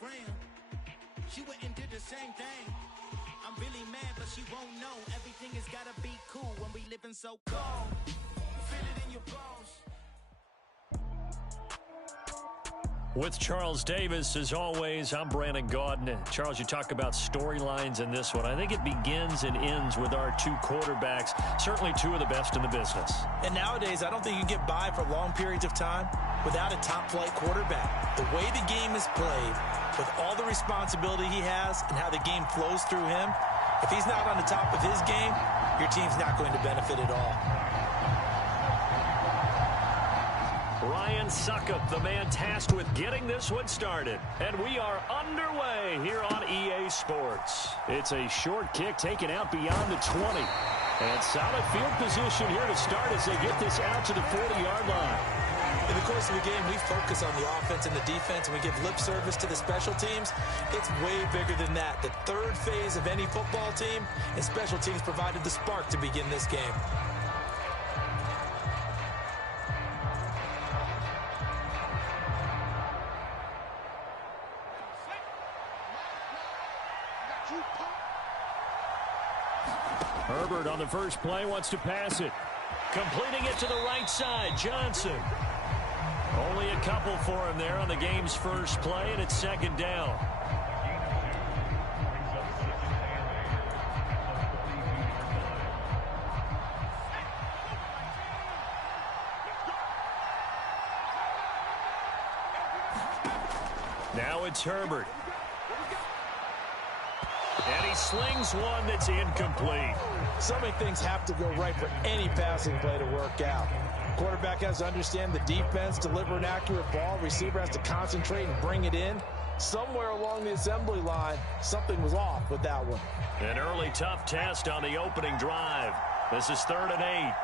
friend. She went and did the same thing. I'm really mad, but she won't know. Everything has gotta be cool when we living so cold. Feel it in your bones. With Charles Davis, as always, I'm Brandon Gaudin. Charles, you talk about storylines in this one. I think it begins and ends with our two quarterbacks, certainly two of the best in the business. And nowadays, I don't think you can get by for long periods of time without a top-flight quarterback. The way the game is played, with all the responsibility he has and how the game flows through him, if he's not on the top of his game, your team's not going to benefit at all. Ryan Suckup, the man tasked with getting this one started. And we are underway here on EA Sports. It's a short kick taken out beyond the 20. And solid field position here to start as they get this out to the 40-yard line. In the course of the game, we focus on the offense and the defense, and we give lip service to the special teams. It's way bigger than that. The third phase of any football team, and special teams provided the spark to begin this game. Herbert on the first play wants to pass it. Completing it to the right side, Johnson. Only a couple for him there on the game's first play, and it's second down. Now it's Herbert. And he slings one that's incomplete. So many things have to go right for any passing play to work out. Quarterback has to understand the defense, deliver an accurate ball. Receiver has to concentrate and bring it in. Somewhere along the assembly line, something was off with that one. An early tough test on the opening drive. This is 3rd and 8.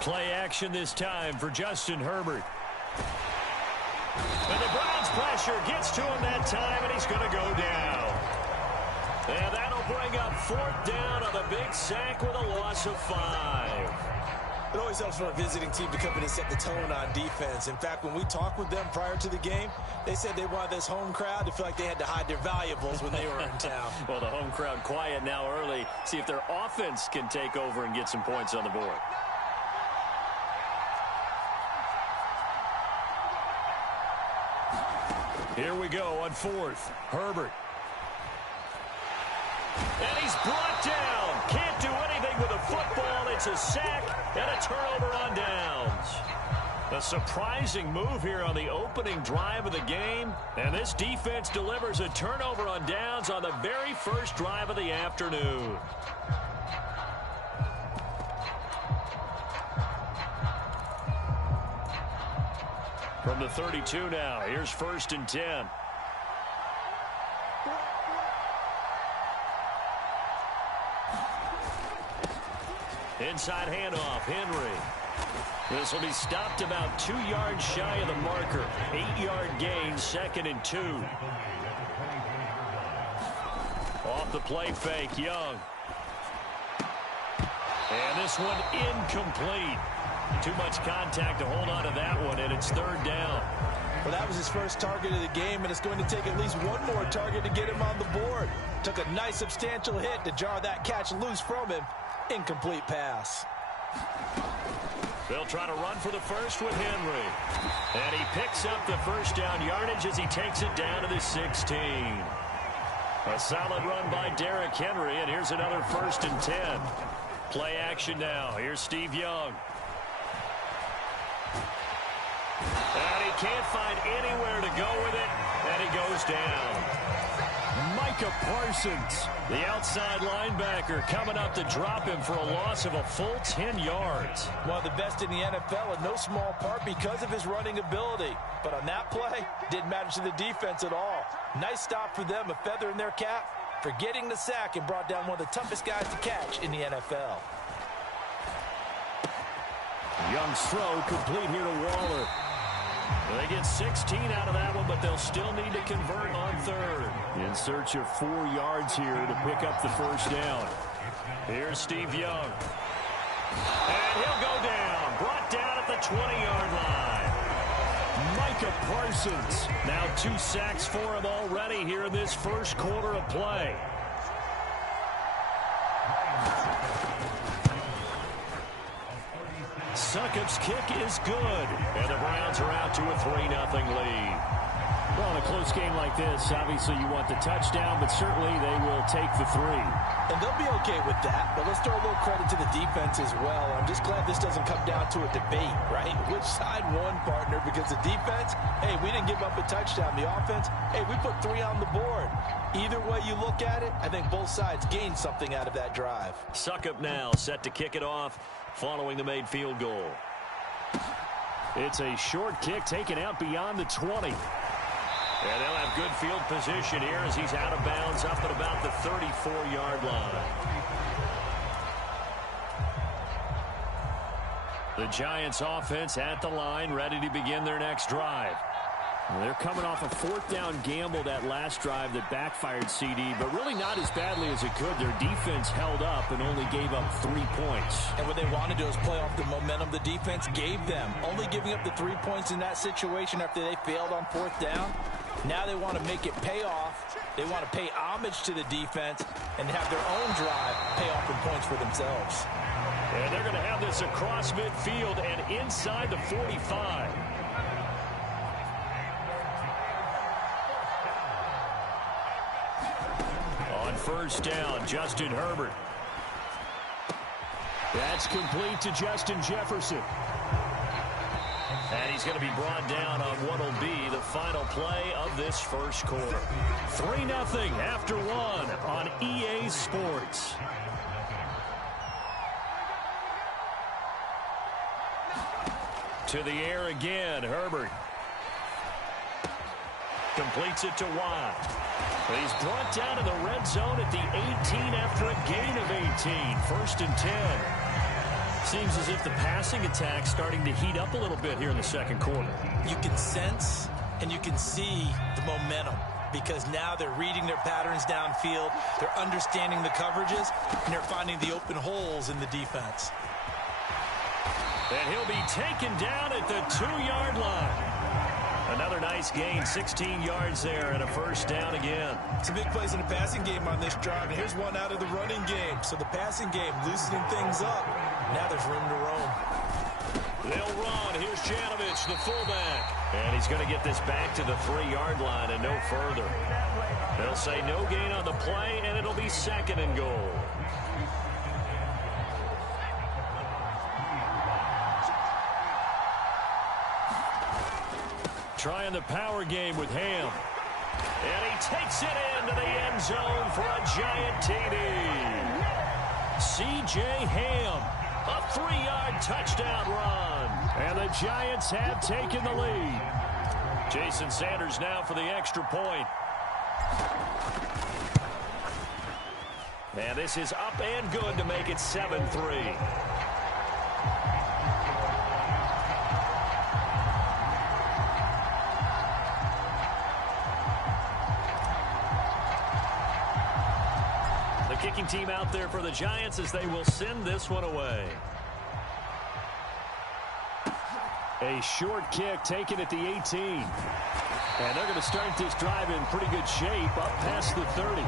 Play action this time for Justin Herbert. And the Browns pressure gets to him that time, and he's going to go down. And that'll bring up 4th down on the big sack with a loss of 5. It always helps for a visiting team to come in and set the tone on defense. In fact, when we talked with them prior to the game, they said they wanted this home crowd to feel like they had to hide their valuables when they were in town. Well, the home crowd quiet now early. See if their offense can take over and get some points on the board. Here we go on 4th. Herbert. And he's brought down. Can't do anything with a football. It's a sack and a turnover on downs. A surprising move here on the opening drive of the game. And this defense delivers a turnover on downs on the very first drive of the afternoon. From the 32 now, here's 1st and 10. Inside handoff, Henry. This will be stopped about 2 yards shy of the marker. 8-yard gain, 2nd and 2. Off the play fake, Young. And this one incomplete. Too much contact to hold on to that one, and it's 3rd down. Well, that was his first target of the game, and it's going to take at least one more target to get him on the board. Took a nice substantial hit to jar that catch loose from him. Incomplete pass. They'll try to run for the first with Henry. And he picks up the first down yardage as he takes it down to the 16. A solid run by Derrick Henry, and here's another 1st and 10. Play action now. Here's Steve Young. And he can't find anywhere to go with it, and he goes down. Micah Parsons, the outside linebacker, coming up to drop him for a loss of a full 10 yards. One of the best in the NFL, in no small part because of his running ability. But on that play, didn't matter to the defense at all. Nice stop for them, a feather in their cap for getting the sack and brought down one of the toughest guys to catch in the NFL. Young's throw complete here to Waller. They get 16 out of that one, but they'll still need to convert on 3rd. In search of 4 yards here to pick up the first down. Here's Steve Young. And he'll go down. Brought down 20-yard line. Micah Parsons. Now 2 sacks for him already here in this first quarter of play. Succop's kick is good. And the Browns are out to a 3-0 lead. Well, in a close game like this, obviously you want the touchdown, but certainly they will take the 3. And they'll be okay with that, but let's throw a little credit to the defense as well. I'm just glad this doesn't come down to a debate, right? Which side won, partner? Because the defense, hey, we didn't give up a touchdown. The offense, hey, we put 3 on the board. Either way you look at it, I think both sides gained something out of that drive. Succop now set to kick it off following the made field goal. It's a short kick taken out beyond the 20. And they'll have good field position here as he's out of bounds up at about the 34-yard line. The Giants offense at the line, ready to begin their next drive. Well, they're coming off a 4th down gamble that last drive that backfired CD, but really not as badly as it could. Their defense held up and only gave up 3 points. And what they want to do is play off the momentum the defense gave them. Only giving up the 3 points in that situation after they failed on 4th down. Now they want to make it pay off. They want to pay homage to the defense and have their own drive pay off in points for themselves. And they're going to have this across midfield and inside the 45. On 1st down, Justin Herbert. That's complete to Justin Jefferson. And he's going to be brought down on what will be the final play of this first quarter. 3-0 after 1 on EA Sports. To the air again, Herbert. Completes it to Watt. He's brought down in the red zone at the 18 after a gain of 18. 1st and 10. Seems as if the passing attack's starting to heat up a little bit here in the second quarter. You can sense and you can see the momentum because now they're reading their patterns downfield, they're understanding the coverages, and they're finding the open holes in the defense. And he'll be taken down at the 2-yard line. Another nice gain, 16 yards there and a 1st down again. Some big plays in the passing game on this drive, and here's one out of the running game. So the passing game loosening things up. Now there's room to roam. They'll run. Here's Janovich, the fullback. And he's going to get this back to the 3-yard line and no further. They'll say no gain on the play, and it'll be 2nd and goal. Trying the power game with Ham. And he takes it into the end zone for a giant TD. C.J. Ham, a 3-yard touchdown run. And the Giants have taken the lead. Jason Sanders now for the extra point. And this is up and good to make it 7-3. Kicking team out there for the Giants as they will send this one away. A short kick taken at the 18. And they're going to start this drive in pretty good shape up past the 30.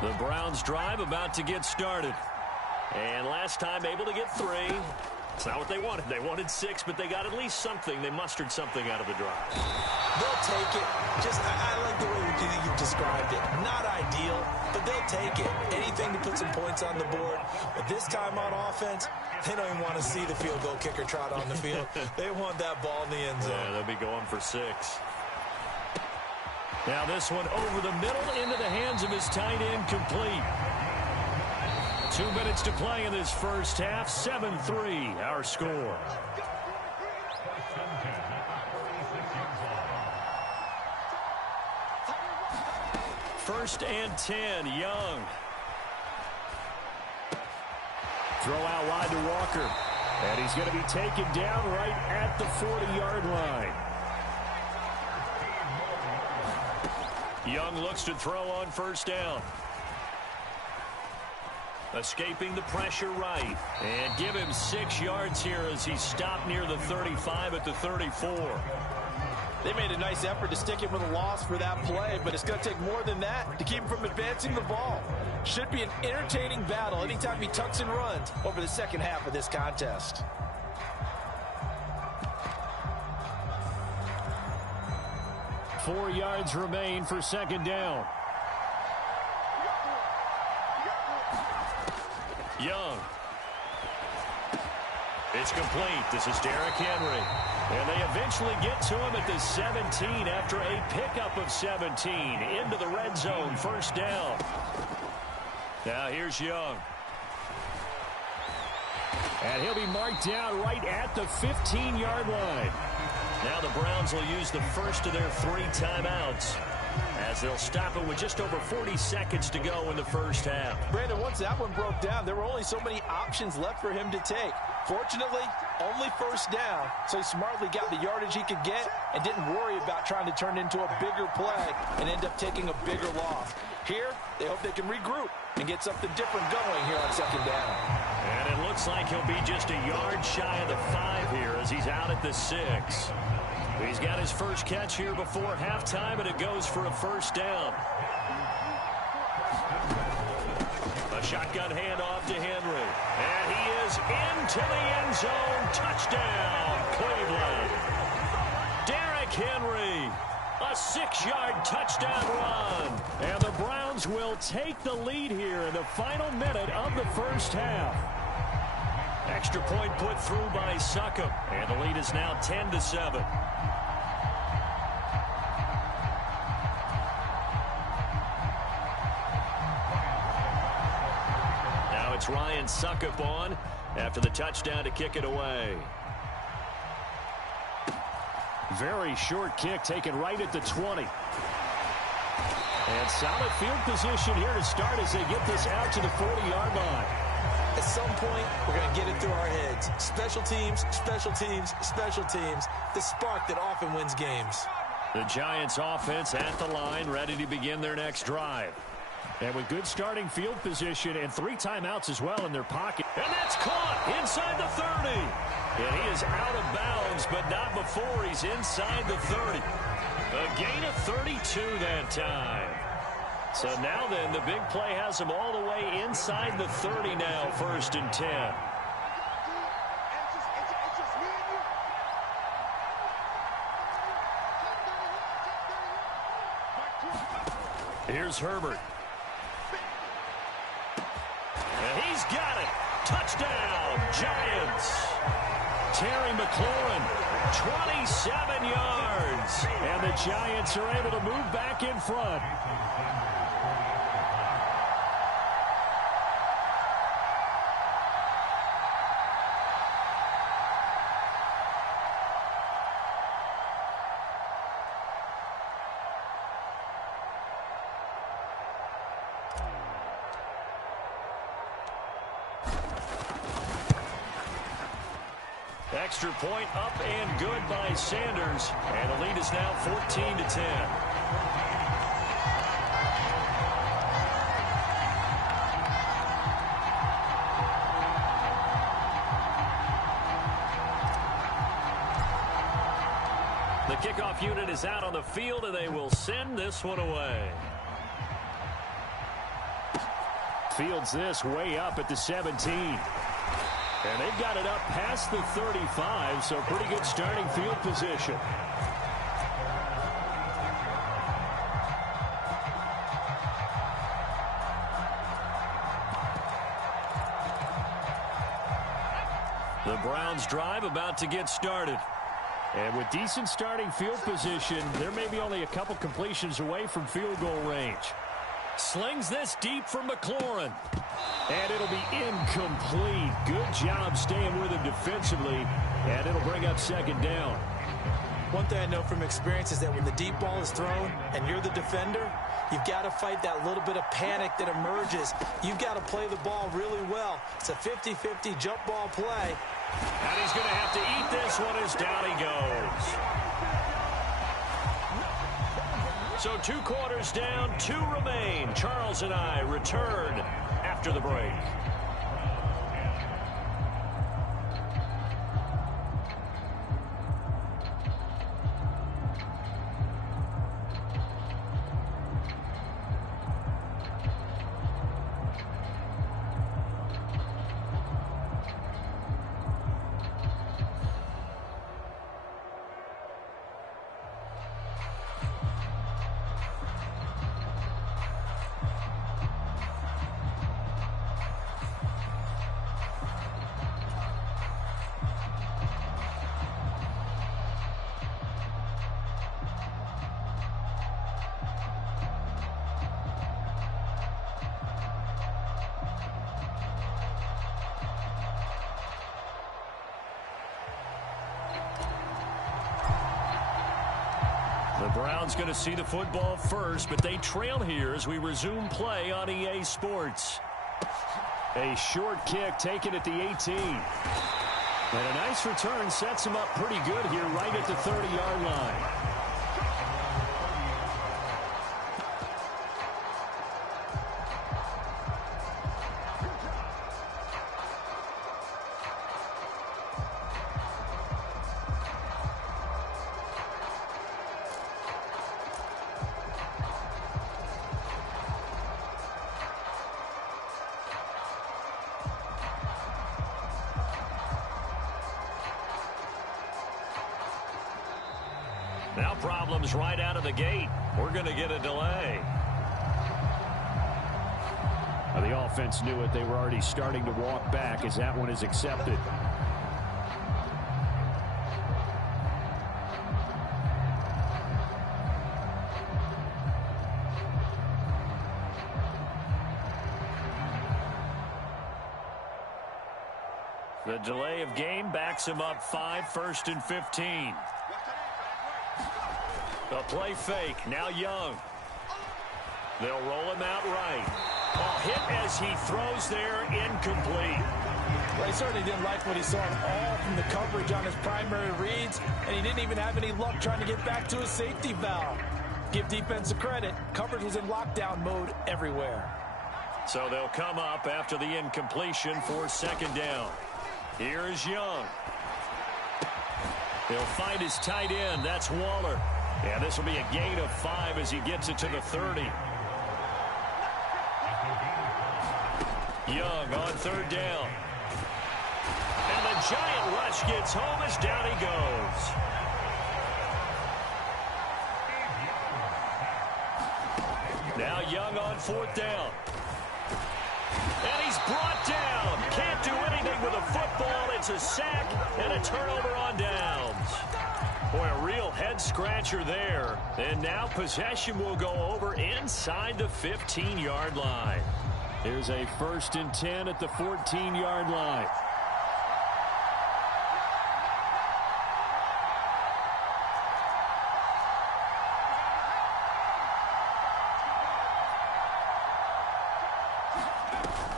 The Browns drive about to get started. And last time able to get 3. It's not what they wanted. They wanted 6, but they got at least something. They mustered something out of the drive. They'll take it. I like the way you described it. Not ideal, but they'll take it. Anything to put some points on the board. But this time on offense, they don't even want to see the field goal kicker trot on the field. They want that ball in the end zone. Yeah, they'll be going for 6. Now this one over the middle into the hands of his tight end, complete. 2 minutes to play in this first half. 7-3 our score. First and 10, Young. Throw out wide to Walker. And he's going to be taken down right at the 40-yard line. Young looks to throw on first down. Escaping the pressure right. And give him 6 yards here as he's stopped near the 35 at the 34. They made a nice effort to stick him with a loss for that play, but it's going to take more than that to keep him from advancing the ball. Should be an entertaining battle anytime he tucks and runs over the second half of this contest. Four yards remain for second down. Young. It's complete. This is Derrick Henry. And they eventually get to him at the 17 after a pickup of 17 into the red zone. First down. Now here's Young. And he'll be marked down right at the 15-yard line. Now the Browns will use the first of their 3 timeouts as they'll stop it with just over 40 seconds to go in the first half. Brandon, once that one broke down, there were only so many options left for him to take. Fortunately, only first down, so he smartly got the yardage he could get and didn't worry about trying to turn into a bigger play and end up taking a bigger loss. Here, they hope they can regroup and get something different going here on second down. And it looks like he'll be just a yard shy of the 5 here as he's out at the 6. He's got his first catch here before halftime, and it goes for a first down. A shotgun handoff to Henry. And he is into the end zone. Touchdown, Cleveland. Derrick Henry. A 6-yard touchdown run. And the Browns will take the lead here in the final minute of the first half. Extra point put through by Succop. And the lead is now 10-7. Now it's Ryan Succop on after the touchdown to kick it away. Very short kick taken right at the 20. And solid field position here to start as they get this out to the 40-yard line. At some point, we're going to get it through our heads. Special teams, special teams, special teams. The spark that often wins games. The Giants offense at the line, ready to begin their next drive. And with good starting field position and 3 timeouts as well in their pocket. And that's caught inside the 30. And he is out of bounds, but not before he's inside the 30. A gain of 32 that time. So now then, the big play has him all the way inside the 30 now, 1st and 10. Here's Herbert. And he's got it. Touchdown, Giants. Terry McLaurin, 27 yards. And the Giants are able to move back in front. Extra point up and good by Sanders. And the lead is now 14-10. The kickoff unit is out on the field, and they will send this one away. Fields this way up at the 17. And they've got it up past the 35, so pretty good starting field position. The Browns drive about to get started. And with decent starting field position, there may be only a couple completions away from field goal range. Slings this deep for McLaurin. And it'll be incomplete. Good job staying with him defensively. And it'll bring up second down. One thing I know from experience is that when the deep ball is thrown and you're the defender, You've got to fight that little bit of panic that emerges. You've got to play the ball really well. It's a 50-50 jump ball play. And he's going to have to eat this one as down he goes. So 2 quarters down, 2 remain. Charles and I return after the break. The Browns going to see the football first, but they trail here as we resume play on EA Sports. A short kick taken at the 18. And a nice return sets him up pretty good here right at the 30-yard line. Now problems right out of the gate. We're going to get a delay. Well, the offense knew it. They were already starting to walk back as that one is accepted. The delay of game backs him up 5, 1st and 15. A play fake. Now Young. They'll roll him out right. A hit as he throws there, incomplete. Well, he certainly didn't like what he saw all from the coverage on his primary reads, and he didn't even have any luck trying to get back to his safety valve. Give defense a credit. Coverage was in lockdown mode everywhere. So they'll come up after the incompletion for 2nd down. Here is Young. He'll find his tight end. That's Waller. Yeah, this will be a gain of 5 as he gets it to the 30. Young on 3rd down. And the giant rush gets home as down he goes. Now Young on 4th down. And he's brought down. Can't do anything with a football. It's a sack and a turnover on downs. Boy, a real head-scratcher there. And now possession will go over inside the 15-yard line. Here's a 1st and 10 at the 14-yard line.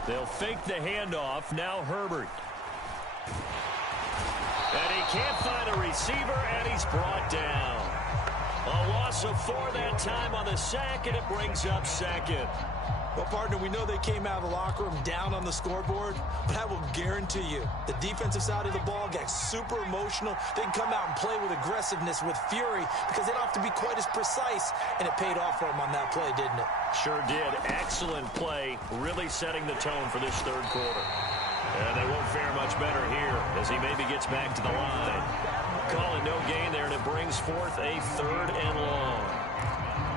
They'll fake the handoff. Now Herbert. And he can't find a receiver, and he's brought down. A loss of 4 that time on the sack, and it brings up 2nd. Well, partner, we know they came out of the locker room down on the scoreboard, but I will guarantee you the defensive side of the ball got super emotional. They can come out and play with aggressiveness, with fury, because they don't have to be quite as precise, and it paid off for them on that play, didn't it? Sure did. Excellent play, really setting the tone for this 3rd quarter. And they won't fare much better here as he maybe gets back to the line. Calling no gain there, and it brings forth a 3rd and long.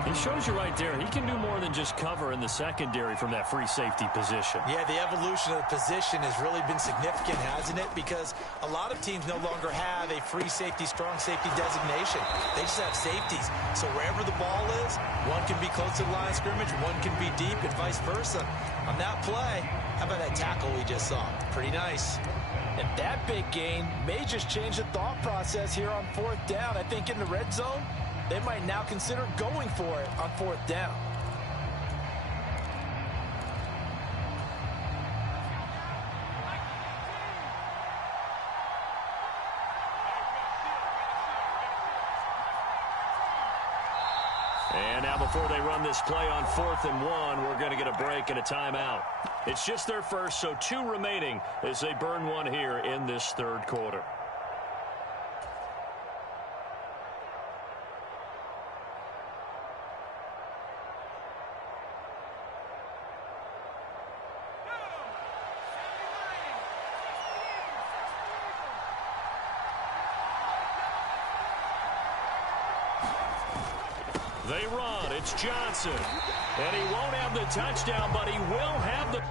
He shows you right there, he can do more than just cover in the secondary from that free safety position. Yeah, the evolution of the position has really been significant, hasn't it? Because a lot of teams no longer have a free safety, strong safety designation. They just have safeties. So wherever the ball is, one can be close to the line of scrimmage, one can be deep, and vice versa. On that play, how about that tackle we just saw? Pretty nice. And that big gain may just change the thought process here on 4th down. I think in the red zone, they might now consider going for it on 4th down. Now, before they run this play on 4th and 1, we're going to get a break and a timeout. It's just their first, so 2 remaining as they burn one here in this third quarter. They run. It's Johnson. And he won't have the touchdown, but he will have the...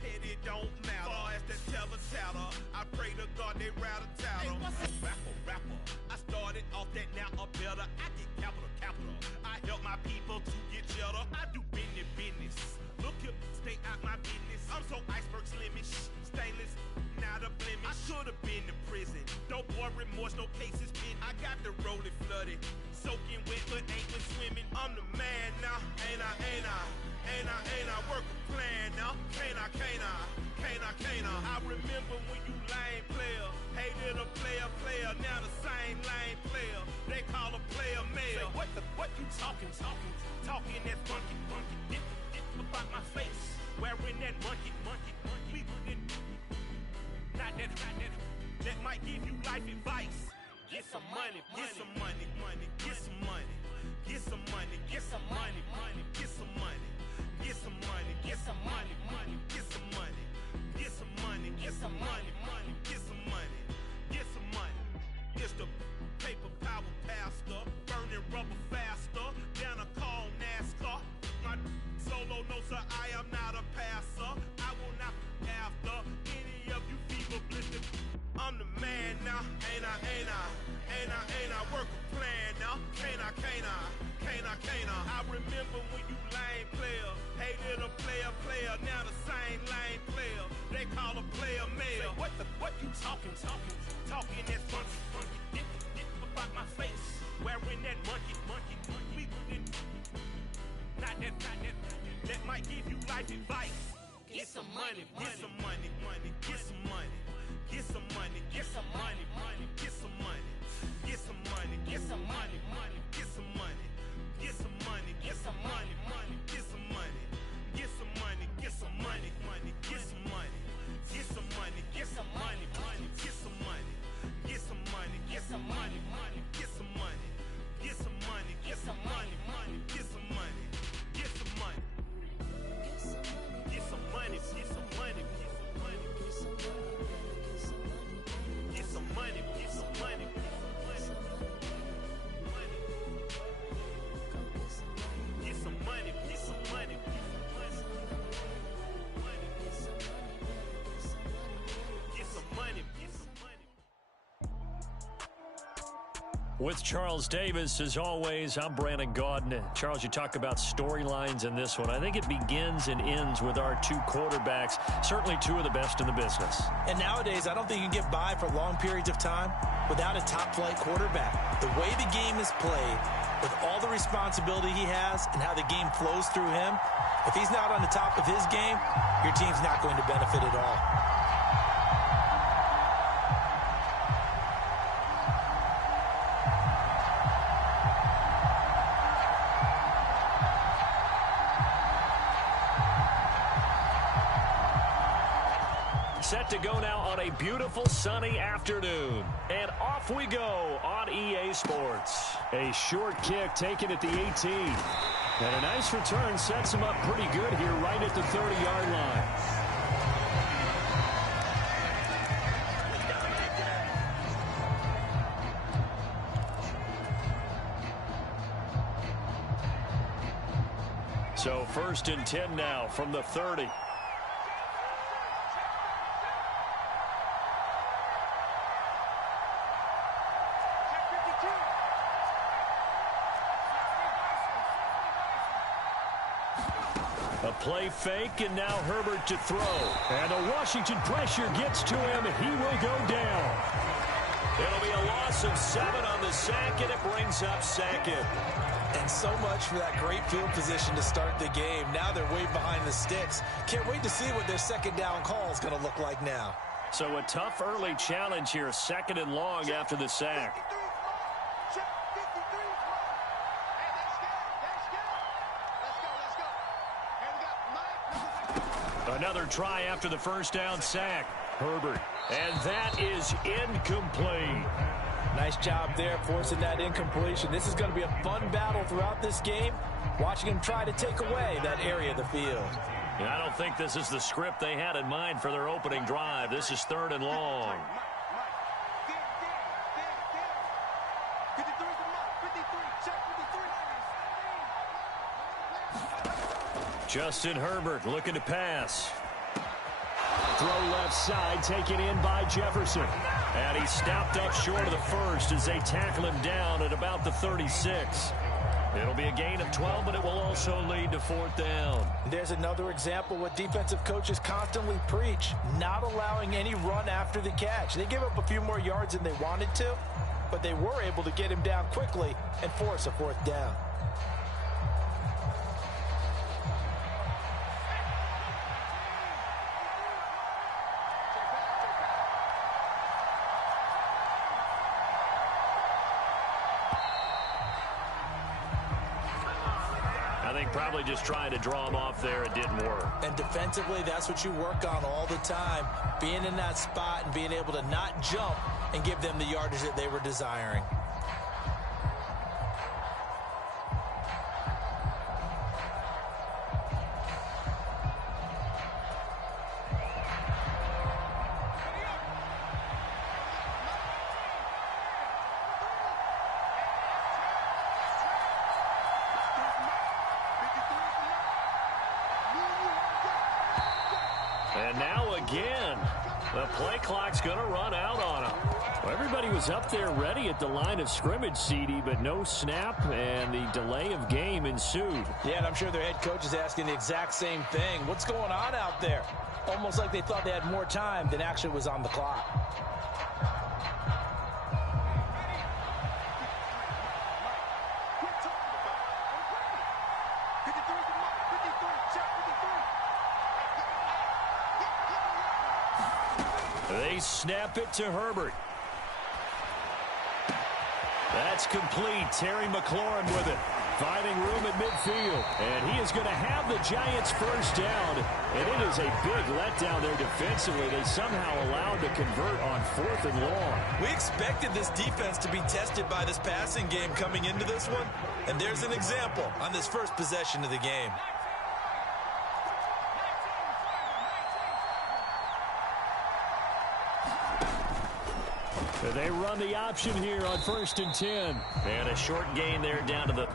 Petty don't matter. Far as the teller tatter, I pray to God they rattle tattle. Rapper. I started off that, now I'm better. I get capital. I help my people to get cheddar. I do business. Look here, stay out my business. I'm so iceberg slimish, stainless, not a blemish. I should have been in prison. No more remorse, no cases pinned. I got the rolling flooded, soaking wet, but ain't been swimming. I'm the man now, ain't I? Work a plan now, can't I? I remember when you lame player, hated a player, now the same lame player. They call a player mayor. Say, what you talking that funky, get about my face, wearing that monkey, we not that might give you life advice. Get some money, get some money, get some money, get some money, get some money, get some money. Get some money, get some money, get some money, get some money, get some money, get some money, get some money. It's the paper power pastor, burning rubber faster, down a call NASCAR. My solo no sir, I am not a passer. I will not after any of you fever blistered. I'm the man now, ain't I? Work a plan now, can't I? I remember when you lame player, hated a player, now the same lame player. They call a player mayor. Say, what you talking that funky, get about my face, wearing that monkey, we not that might give you life advice. Get some money, get some money, get some money, get some money, get some money, get some money, get some money, get some money, get some money. Get some money, get some money, get some money, get some money, get some money, get some money, get some money, get some money, get some money, get some money, get some money, get some money, get some money, get some money, get some money, get some money, get some money, get some money, get some money, get some money. With Charles Davis, as always, I'm Brandon Gaudin. Charles, you talk about storylines in this one. I think it begins and ends with our 2 quarterbacks, certainly 2 of the best in the business. And nowadays, I don't think you can get by for long periods of time without a top-flight quarterback. The way the game is played, with all the responsibility he has and how the game flows through him, if he's not on the top of his game, your team's not going to benefit at all. Set to go now on a beautiful sunny afternoon. And off we go on EA Sports. A short kick taken at the 18. And a nice return sets him up pretty good here right at the 30-yard line. So 1st and 10 now from the 30. A play fake, and now Herbert to throw. And the Washington pressure gets to him. He will go down. It'll be a loss of 7 on the sack, and it brings up second. And so much for that great field position to start the game. Now they're way behind the sticks. Can't wait to see what their second down call is going to look like now. So a tough early challenge here, 2nd and long after the sack. Another try after the first down sack. Herbert. And that is incomplete. Nice job there forcing that incompletion. This is going to be a fun battle throughout this game, watching him try to take away that area of the field. I don't think this is the script they had in mind for their opening drive. This is 3rd and long. Justin Herbert looking to pass. Throw left side, taken in by Jefferson. And he stopped up short of the first as they tackle him down at about the 36. It'll be a gain of 12, but it will also lead to 4th down. There's another example what defensive coaches constantly preach, not allowing any run after the catch. They gave up a few more yards than they wanted to, but they were able to get him down quickly and force a 4th down. I think probably just trying to draw him off there, it didn't work. And defensively, that's what you work on all the time, being in that spot and being able to not jump and give them the yardage that they were desiring. And now again, the play clock's going to run out on him. Well, everybody was up there ready at the line of scrimmage, CD, but no snap, and the delay of game ensued. Yeah, and I'm sure their head coach is asking the exact same thing. What's going on out there? Almost like they thought they had more time than actually was on the clock. They snap it to Herbert. That's complete. Terry McLaurin with it. Finding room at midfield. And he is going to have the Giants first down. And it is a big letdown there defensively. They somehow allowed to convert on 4th and long. We expected this defense to be tested by this passing game coming into this one. And there's an example on this first possession of the game. They run the option here on 1st and 10. And a short gain there down to the...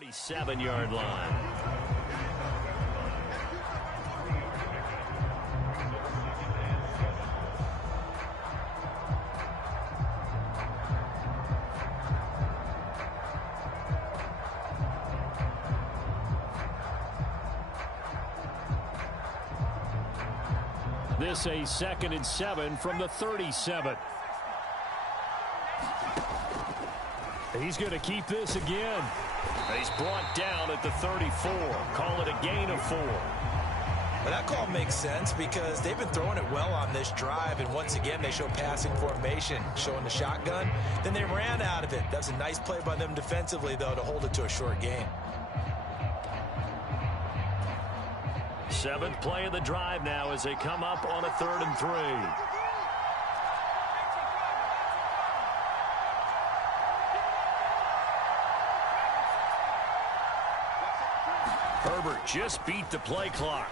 ...37-yard line. This a 2nd and 7 from the 37. He's going to keep this again. He's brought down at the 34. Call it a gain of 4. Well, that call makes sense because they've been throwing it well on this drive, and once again they show passing formation, showing the shotgun. Then they ran out of it. That was a nice play by them defensively, though, to hold it to a short gain. Seventh play of the drive now as they come up on a 3rd and 3. Herbert just beat the play clock.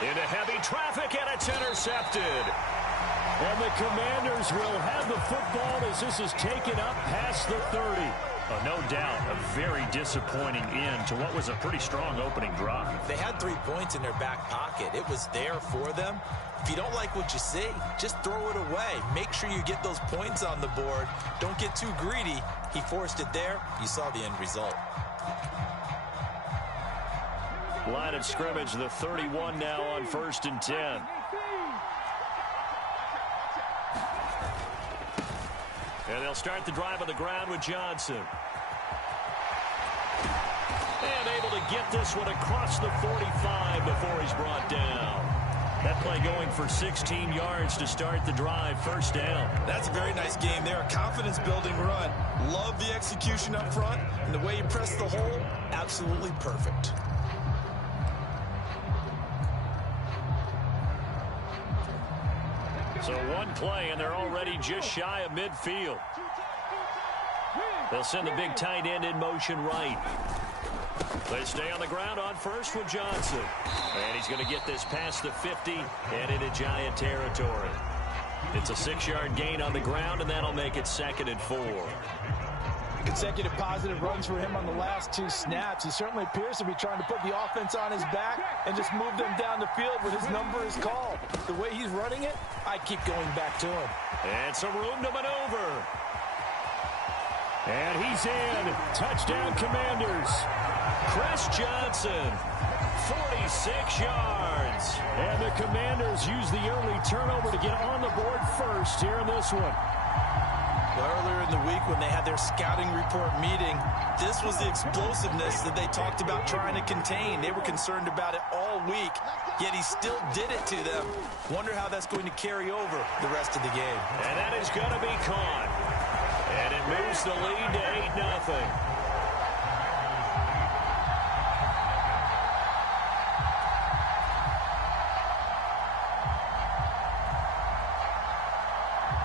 Into heavy traffic, and it's intercepted. And the Commanders will have the football as this is taken up past the 30. Oh, no doubt, a very disappointing end to what was a pretty strong opening drive. They had 3 points in their back pocket. It was there for them. If you don't like what you see, just throw it away. Make sure you get those points on the board. Don't get too greedy. He forced it there. You saw the end result. Line of scrimmage, the 31 now on 1st and 10. And they'll start the drive on the ground with Johnson. And able to get this one across the 45 before he's brought down. That play going for 16 yards to start the drive, 1st down. That's a very nice game there. A confidence-building run. Love the execution up front. And the way you press the hole, absolutely perfect. So one play, and they're already just shy of midfield. They'll send the big tight end in motion right. They stay on the ground on 1st with Johnson. And he's going to get this past the 50 and into Giant territory. It's a 6-yard gain on the ground, and that'll make it 2nd and 4. Consecutive positive runs for him on the last 2 snaps. He certainly appears to be trying to put the offense on his back and just move them down the field when his number is called. The way he's running it, I keep going back to him. And some room to maneuver. And he's in. Touchdown, Commanders. Chris Johnson, 46 yards. And the Commanders use the early turnover to get on the board first here in this one. Earlier in the week when they had their scouting report meeting, this was the explosiveness that they talked about trying to contain. They were concerned about it all week, yet he still did it to them. Wonder how that's going to carry over the rest of the game. And that is going to be caught. And it moves the lead to 8-0.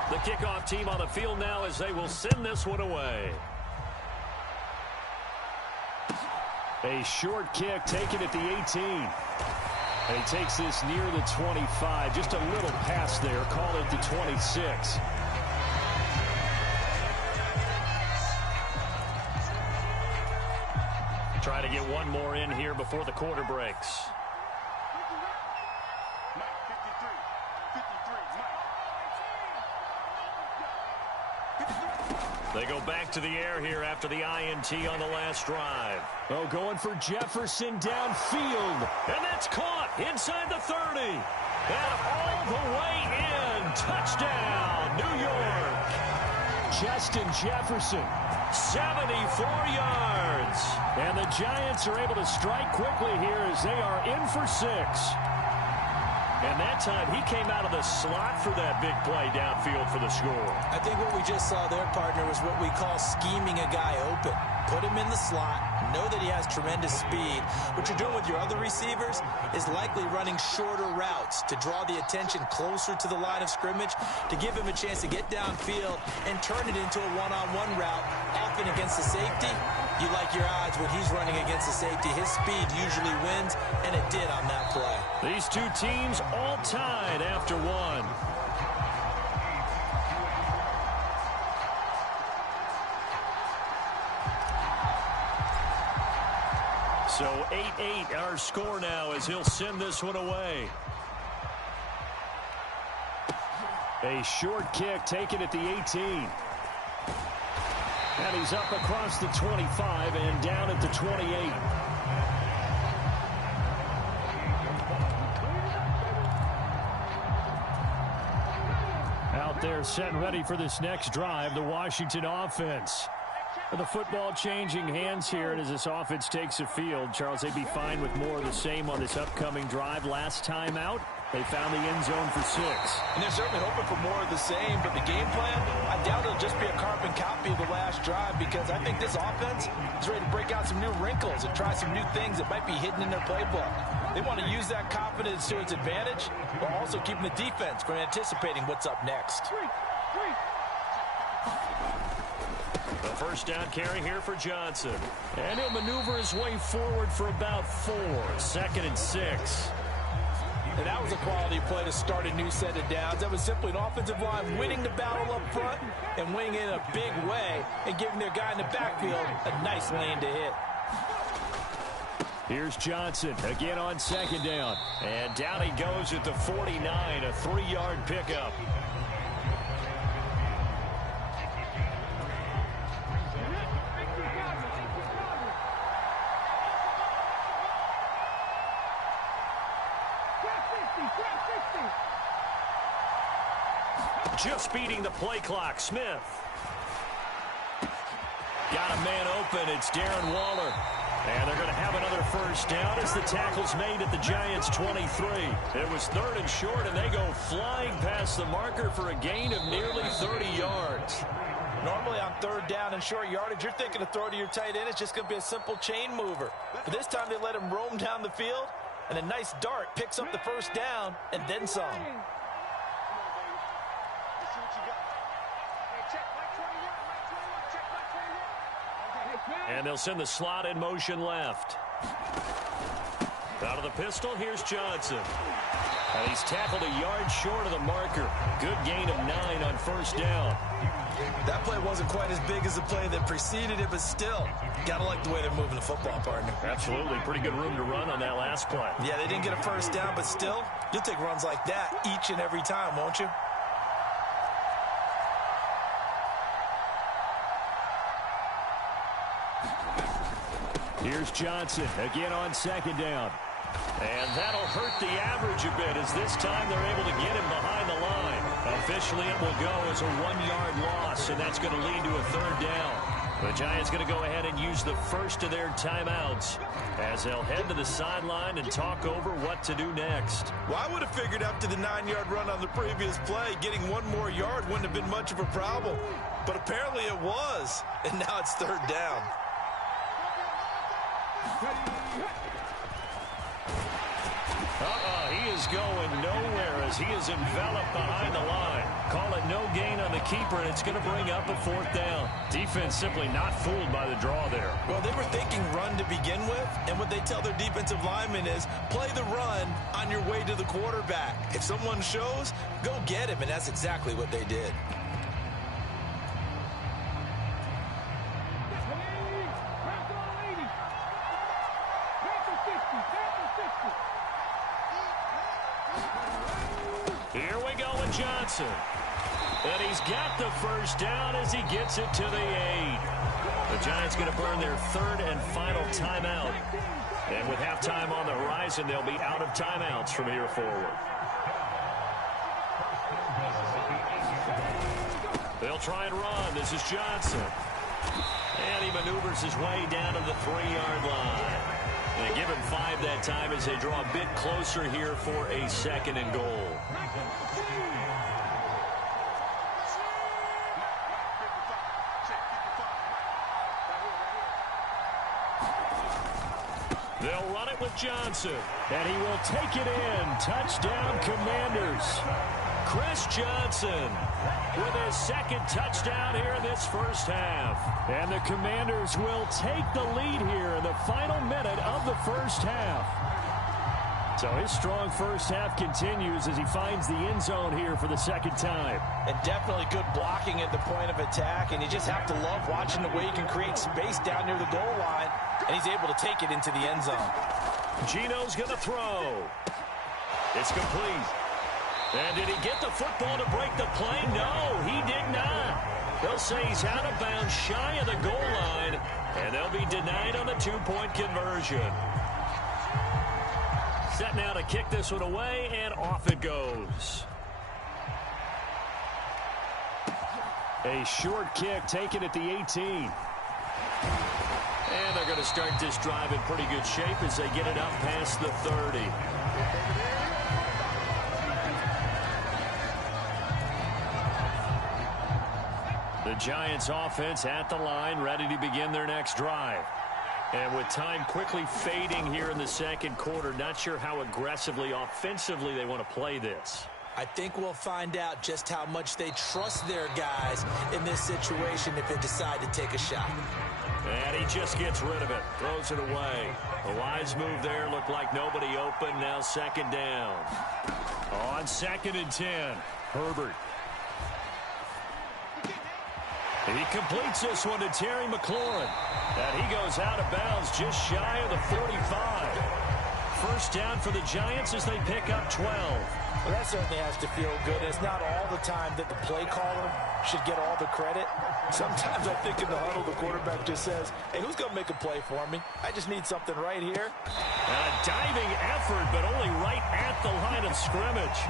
The kickoff team on the field now as they will send this one away. A short kick taken at the 18. And he takes this near the 25. Just a little pass there. Call it the 26. Try to get one more in here before the quarter breaks. They go back to the air here after the INT on the last drive. Oh, going for Jefferson downfield. And that's caught inside the 30. And all the way in. Touchdown, New York. Justin Jefferson. 74 yards. And the Giants are able to strike quickly here as they are in for 6. And that time, he came out of the slot for that big play downfield for the score. I think what we just saw there, partner, was what we call scheming a guy open. Put him in the slot, know that he has tremendous speed. What you're doing with your other receivers is likely running shorter routes to draw the attention closer to the line of scrimmage, to give him a chance to get downfield and turn it into a one-on-one route, often against the safety. You like your odds when he's running against the safety. His speed usually wins, and it did on that play. These two teams all tied after one. So 8-8 our score now as he'll send this one away. A short kick taken at the 18. And he's up across the 25 and down at the 28. Out there set and ready for this next drive, the Washington offense. The football changing hands here, and as this offense takes the field, Charles, they'd be fine with more of the same on this upcoming drive. Last time out, They found the end zone for 6. And they're certainly hoping for more of the same, but the game plan, I doubt it'll just be a carbon copy of the last drive, because I think this offense is ready to break out some new wrinkles and try some new things that might be hidden in their playbook. They want to use that confidence to its advantage, while also keeping the defense from anticipating what's up next. The first down carry here for Johnson. And he'll maneuver his way forward for about 4. 2nd and 6. And that was a quality play to start a new set of downs. That was simply an offensive line winning the battle up front and winning it in a big way and giving their guy in the backfield a nice lane to hit. Here's Johnson again on 2nd down. And down he goes at the 49, a 3-yard pickup. Just beating the play clock, Smith. Got a man open, it's Darren Waller. And they're going to have another first down as the tackle's made at the Giants' 23. It was 3rd and short, and they go flying past the marker for a gain of nearly 30 yards. Normally on 3rd down and short yardage, you're thinking to throw to your tight end. It's just going to be a simple chain mover. But this time they let him roam down the field, and a nice dart picks up the first down and then some. And they'll send the slot in motion left. Out of the pistol, here's Johnson. And he's tackled a yard short of the marker. Good gain of 9 on first down. That play wasn't quite as big as the play that preceded it, but still, gotta like the way they're moving the football, partner. Absolutely. Pretty good room to run on that last play. Yeah, they didn't get a first down, but still, you'll take runs like that each and every time, won't you? Here's Johnson again on 2nd down. And that'll hurt the average a bit as this time they're able to get him behind the line. Officially, it will go as a 1-yard loss, and that's going to lead to a 3rd down. The Giants going to go ahead and use the first of their timeouts as they'll head to the sideline and talk over what to do next. Well, I would have figured after the 9-yard run on the previous play, getting 1 more yard wouldn't have been much of a problem. But apparently it was, and now it's 3rd down. He is going nowhere as he is enveloped behind the line. Call it no gain on the keeper, and it's going to bring up a 4th down. Defense simply not fooled by the draw there. Well, they were thinking run to begin with, and what they tell their defensive linemen is play the run on your way to the quarterback. If someone shows, go get him, and that's exactly what they did. Here we go with Johnson. And he's got the first down as he gets it to the 8. The Giants going to burn their 3rd and final timeout. And with halftime on the horizon, they'll be out of timeouts from here forward. They'll try and run. This is Johnson. And he maneuvers his way down to the 3-yard line. They give him 5 that time as they draw a bit closer here for a 2nd and goal. They'll run it with Johnson. And he will take it in. Touchdown, Commanders. Chris Johnson with his 2nd touchdown here in this first half. And the Commanders will take the lead here in the final minute of the first half. So his strong first half continues as he finds the end zone here for the 2nd time. And definitely good blocking at the point of attack, and you just have to love watching the way he can create space down near the goal line, and he's able to take it into the end zone. Gino's going to throw. It's complete. And did he get the football to break the play? No, he did not. They'll say he's out of bounds shy of the goal line, and they'll be denied on the 2-point conversion. Set now to kick this one away, and off it goes. A short kick taken at the 18. And they're going to start this drive in pretty good shape as they get it up past the 30. The Giants offense at the line, ready to begin their next drive. And with time quickly fading here in the second quarter, not sure how aggressively, offensively they want to play this. I think we'll find out just how much they trust their guys in this situation if they decide to take a shot. And he just gets rid of it, throws it away. A wise move there, looked like nobody open, now second down. On 2nd and 10, Herbert. He completes this one to Terry McLaurin. And he goes out of bounds just shy of the 45. First down for the Giants as they pick up 12. Well, that certainly has to feel good. It's not all the time that the play caller should get all the credit. Sometimes I think in the huddle, the quarterback just says, hey, who's going to make a play for me? I just need something right here. A diving effort, but only right at the line of scrimmage.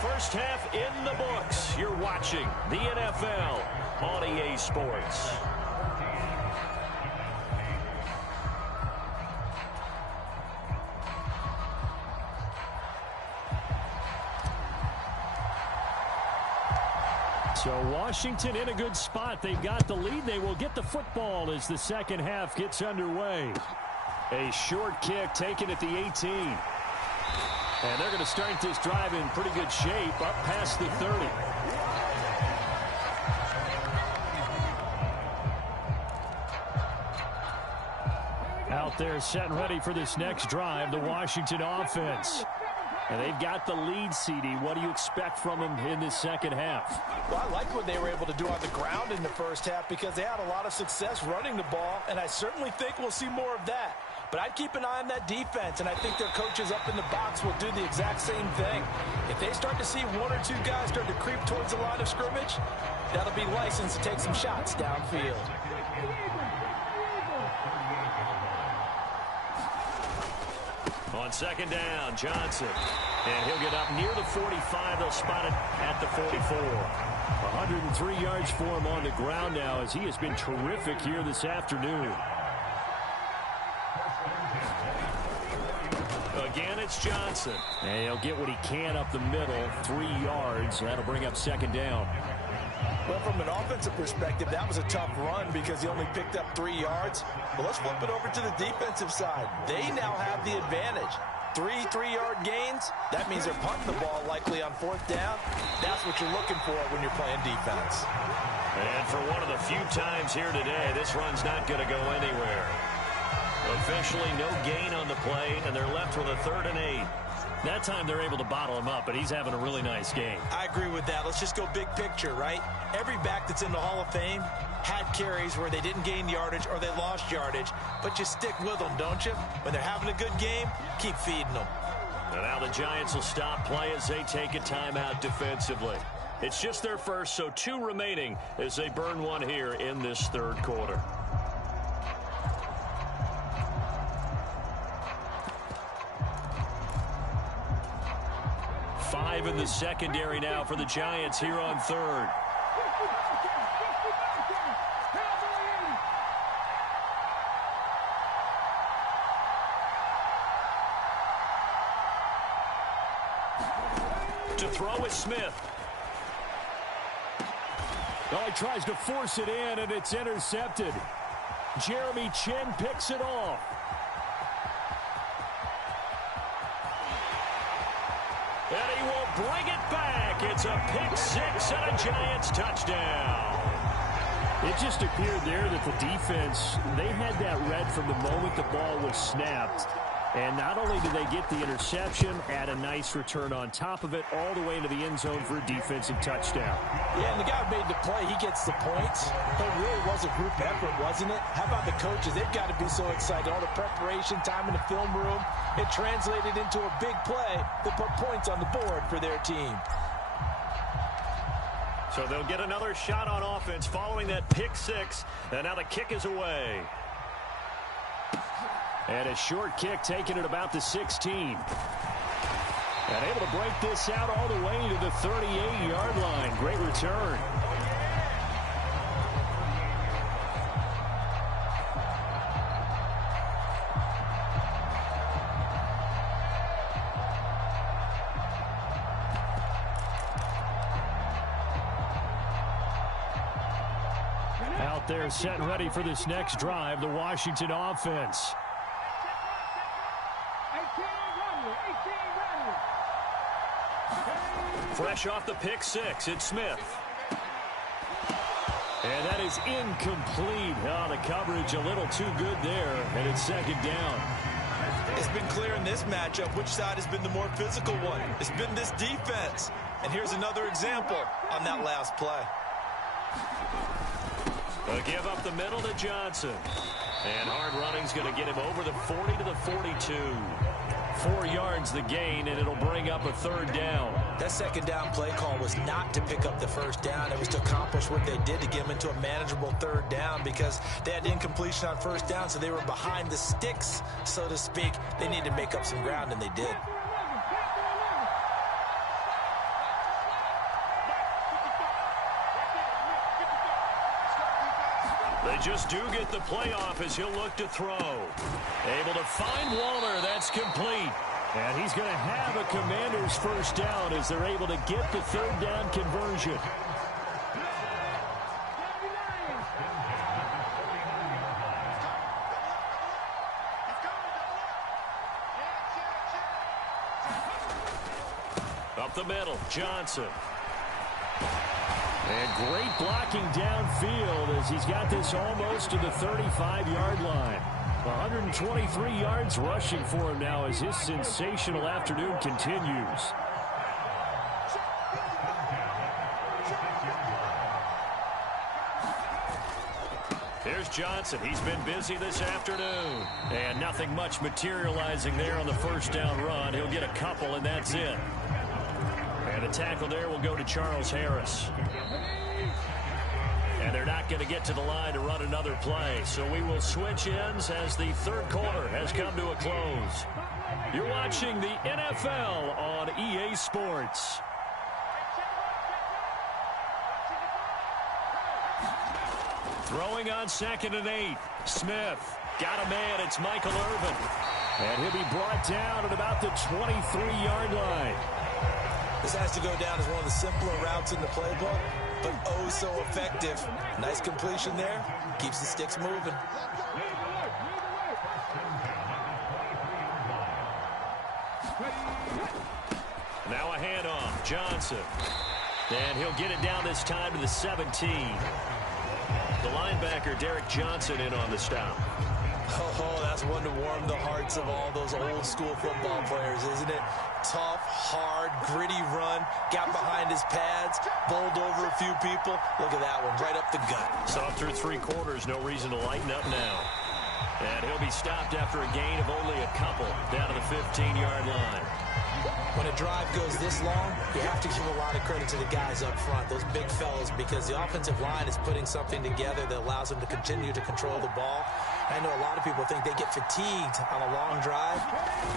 First half in the books. You're watching the NFL on EA Sports. So Washington in a good spot. They've got the lead. They will get the football as the second half gets underway. A short kick taken at the 18. And they're going to start this drive in pretty good shape up past the 30. Out there set and ready for this next drive, the Washington offense. And they've got the lead, CD. What do you expect from them in this second half? Well, I like what they were able to do on the ground in the first half because they had a lot of success running the ball, and I certainly think we'll see more of that. But I'd keep an eye on that defense, and I think their coaches up in the box will do the exact same thing. If they start to see one or two guys start to creep towards the line of scrimmage, that'll be license to take some shots downfield. On second down, Johnson. And he'll get up near the 45. They'll spot it at the 44. 103 yards for him on the ground now as he has been terrific here this afternoon. Again, it's Johnson. And he'll get what he can up the middle, 3 yards. That'll bring up second down. Well, from an offensive perspective, that was a tough run because he only picked up 3 yards. But let's flip it over to the defensive side. They now have the advantage. 3 3-yard gains. That means they're punting the ball likely on 4th down. That's what you're looking for when you're playing defense. And for one of the few times here today, this run's not going to go anywhere. Officially no gain on the play, and they're left with a 3rd and 8. That time they're able to bottle him up, but he's having a really nice game. I agree with that. Let's just go big picture, right? Every back that's in the Hall of Fame had carries where they didn't gain yardage or they lost yardage, but you stick with them, don't you? When they're having a good game, keep feeding them. And now the Giants will stop play as they take a timeout defensively. It's just their first, so 2 remaining as they burn one here in this 3rd quarter. Five in the secondary now for the Giants here on 3rd. To throw is Smith. Oh, he tries to force it in, and it's intercepted. Jeremy Chin picks it off. And he will bring it back. It's a pick 6 and a Giants touchdown. It just appeared there that the defense, they had that read from the moment the ball was snapped. And not only did they get the interception, add a nice return on top of it, all the way into the end zone for a defensive touchdown. Yeah, and the guy who made the play, he gets the points. But it really was a group effort, wasn't it? How about the coaches? They've got to be so excited. All the preparation time in the film room, it translated into a big play that put points on the board for their team. So they'll get another shot on offense following that pick 6. And now the kick is away. And a short kick taken at about the 16. And able to break this out all the way to the 38-yard line. Great return. there set and ready for this next drive, the Washington offense. Fresh off the pick six, it's Smith. And that is incomplete. Oh, the coverage a little too good there, and it's second down. It's been clear in this matchup which side has been the more physical one. It's been this defense. And here's another example on that last play. A give up the middle to Johnson. And hard running's going to get him over the 40 to the 42. 4 yards the gain, and it'll bring up a third down. That second down play call was not to pick up the first down. It was to accomplish what they did to get them into a manageable third down because they had incompletion on first down, so they were behind the sticks, so to speak. They needed to make up some ground, and they did. They just do get the playoff as he'll look to throw. Able to find Waller. That's complete. And he's going to have a Commander's first down as they're able to get the third down conversion. Up the middle, Johnson. And great blocking downfield as he's got this almost to the 35-yard line. 123 yards rushing for him now as his sensational afternoon continues. Here's Johnson. He's been busy this afternoon. And nothing much materializing there on the first down run. He'll get a couple, and that's it. And the tackle there will go to Charles Harris. And they're not going to get to the line to run another play. So we will switch ends as the third quarter has come to a close. You're watching the NFL on EA Sports. Throwing on 2nd and 8. Smith got a man. It's Michael Irvin. And he'll be brought down at about the 23-yard line. This has to go down as one of the simpler routes in the playbook, but oh so effective. Nice completion there. Keeps the sticks moving. Now a handoff. Johnson. And he'll get it down this time to the 17. The linebacker, Derek Johnson, in on the stop. Oh, that's one to warm the hearts of all those old school football players, isn't it? Tough, hard, gritty run, got behind his pads, bowled over a few people. Look at that one, right up the gut. Saw through 3 quarters, no reason to lighten up now. And he'll be stopped after a gain of only a couple down to the 15-yard line. When a drive goes this long, you have to give a lot of credit to the guys up front, those big fellas, because the offensive line is putting something together that allows them to continue to control the ball. I know a lot of people think they get fatigued on a long drive.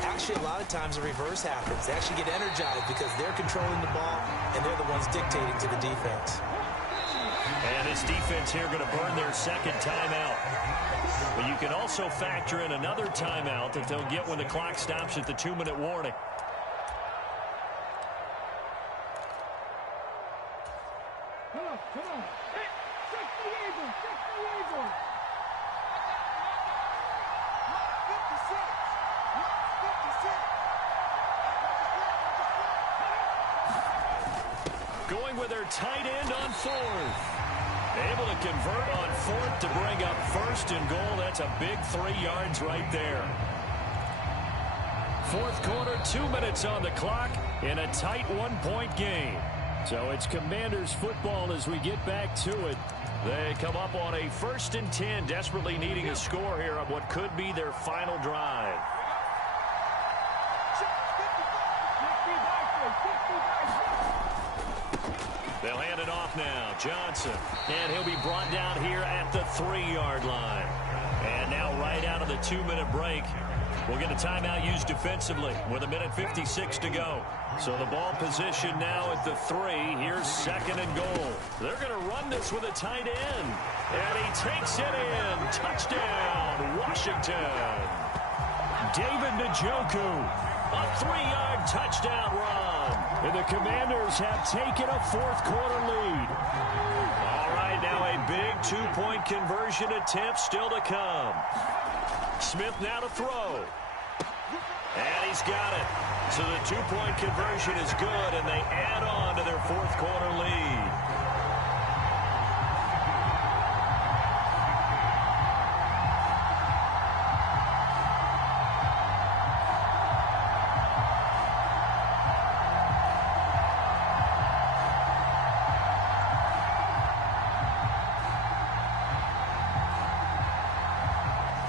Actually, a lot of times the reverse happens. They actually get energized because they're controlling the ball, and they're the ones dictating to the defense. And this defense here going to burn their second timeout. But you can also factor in another timeout that they'll get when the clock stops at the 2-minute warning. Come on. Hey, check the Eagles. Going with their tight end on 4th. Able to convert on 4th to bring up 1st and goal. That's a big 3 yards right there. 4th quarter, 2 minutes on the clock in a tight 1-point game. So it's Commanders football as we get back to it. They come up on a 1st and 10, desperately needing a score here on what could be their final drive. They'll hand it off now. Johnson. And he'll be brought down here at the 3-yard line. And now right out of the 2-minute break, we'll get a timeout used defensively with 1:56 to go. So the ball position now at the 3. Here's 2nd and goal. They're going to run this with a tight end. And he takes it in. Touchdown, Washington. David Njoku. A 3-yard touchdown run. And the Commanders have taken a 4th quarter lead. All right, now a big two-point conversion attempt still to come. Smith now to throw. And he's got it. So the two-point conversion is good, and they add on to their fourth quarter lead.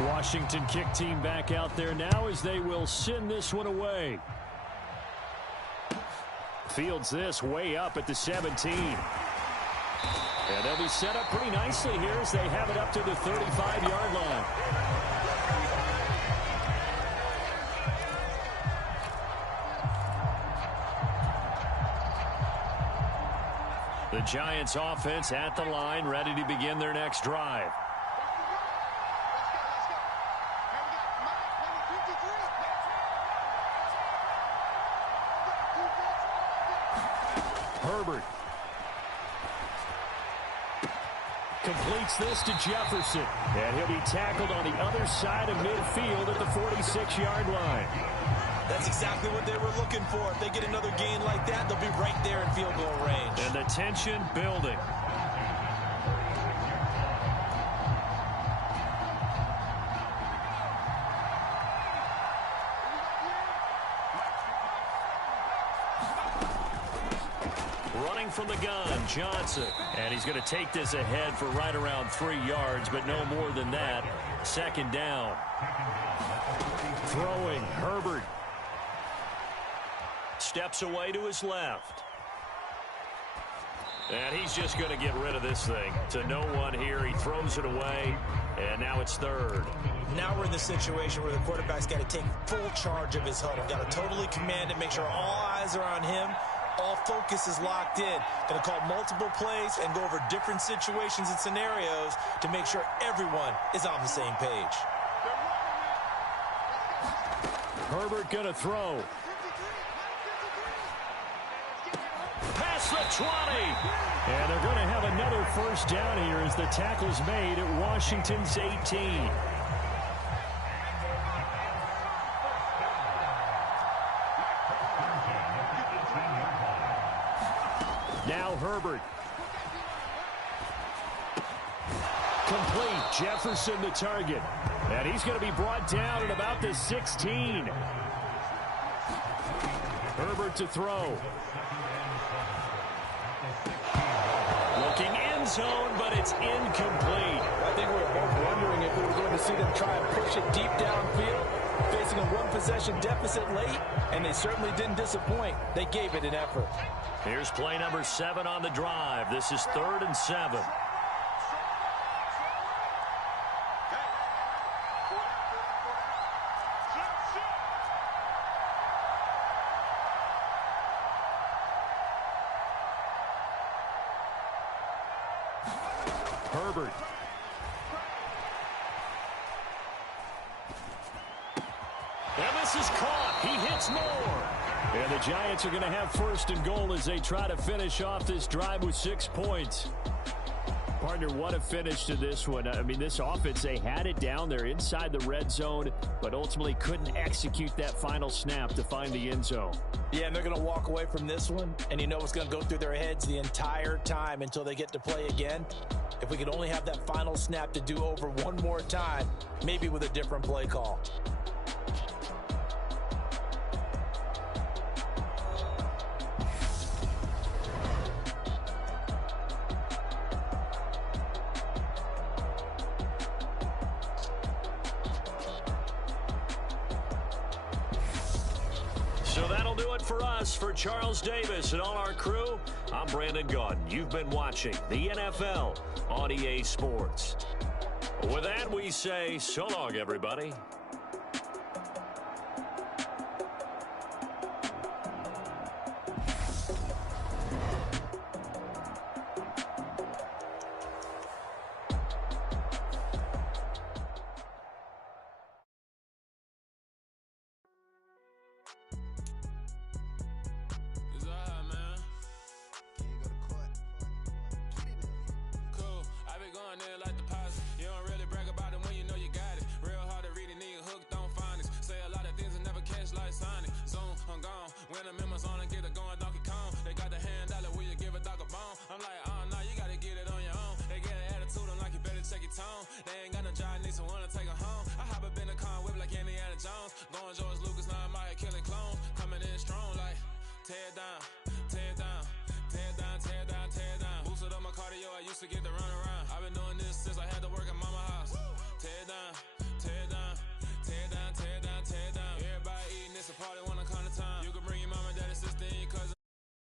Washington kick team back out there now as they will send this one away. Fields this way up at the 17. And they'll be set up pretty nicely here as they have it up to the 35-yard line. The Giants offense at the line, ready to begin their next drive. Herbert completes this to Jefferson, and he'll be tackled on the other side of midfield at the 46-yard line. That's exactly what they were looking for. If they get another gain like that, they'll be right there in field goal range. And the tension building. From the gun, Johnson. And he's going to take this ahead for right around 3 yards, but no more than that. Second down. Throwing, Herbert. Steps away to his left. And he's just going to get rid of this thing. To no one here. He throws it away, and now it's third. Now we're in the situation where the quarterback's got to take full charge of his huddle. Got to totally command it, make sure all eyes are on him. All focus is locked in. Going to call multiple plays and go over different situations and scenarios to make sure everyone is on the same page. Herbert going to throw. Past the 20. And they're going to have another first down here as the tackle's made at Washington's 18. Now Herbert. Complete. Jefferson the target. And he's going to be brought down at about the 16. Herbert to throw. Looking end zone, but it's incomplete. I think we were both wondering if we were going to see them try and push it deep downfield, facing a one-possession deficit late, and they certainly didn't disappoint. They gave it an effort. Here's play number 7 on the drive. This is 3rd and 7. Herbert. And this is caught. He hits more. And the Giants are going to have 1st and goal as they try to finish off this drive with 6 points. Partner, what a finish to this one. I mean, this offense, they had it down there inside the red zone, but ultimately couldn't execute that final snap to find the end zone. Yeah, and they're going to walk away from this one, and you know what's going to go through their heads the entire time until they get to play again. If we could only have that final snap to do over one more time, maybe with a different play call. So that'll do it for us. For Charles Davis and all our crew, I'm Brandon Gaudin. You've been watching the NFL on EA Sports. With that, we say so long, everybody. Cool. I been going going in like deposit. You don't really brag about it when you know you got it. Real hard to read it, nigga hooked on phonics. Say a lot of things and never catch like Sonic. Zoom, I'm gone. When the members on and get it going Donkey Kong. They got the hand dollar, will you give a dog a bone? I'm like, oh no, you gotta get it on your own. They get an attitude, I'm like, you better check your tone. They ain't got no job, need someone to take her home. I hop up in the car and whip like Indiana Jones. Going George Lucas, now I'm out here killing clones. Coming in strong like, tear down, tear down, tear down, tear down, tear down. Boosted up my cardio, I used to get to run around.